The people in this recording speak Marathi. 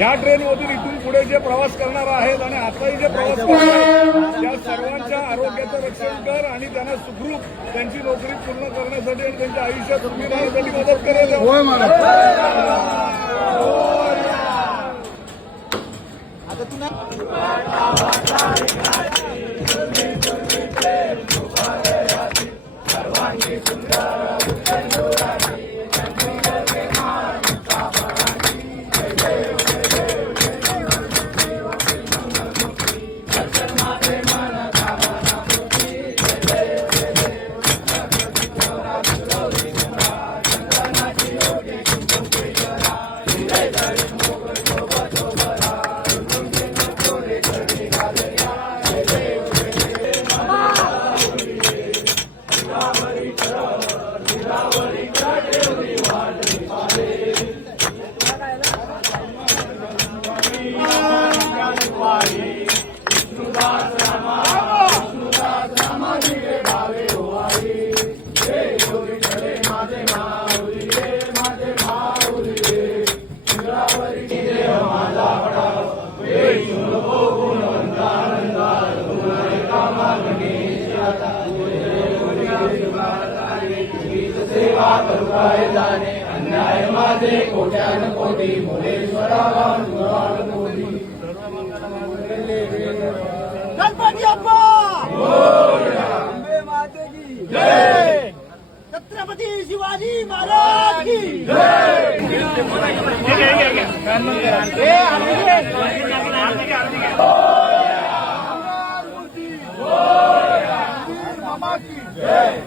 या ट्रेनमधून इथून पुढे जे प्रवास करणार आहेत आणि आताही जे प्रवास करणार आहेत त्या सर्वांच्या आरोग्याचं रक्षण कर आणि त्यांना सुखरूप त्यांची नोकरी पूर्ण करण्यासाठी आणि त्यांच्या आयुष्यात सुखी राहण्यासाठी मदत करेल. अन्याय माझे कोट्यान कोटी मुलेश्वरा गणपती अप्पा अंबे माते की जय, छत्रपती शिवाजी महाराज की जय. मामा की जय.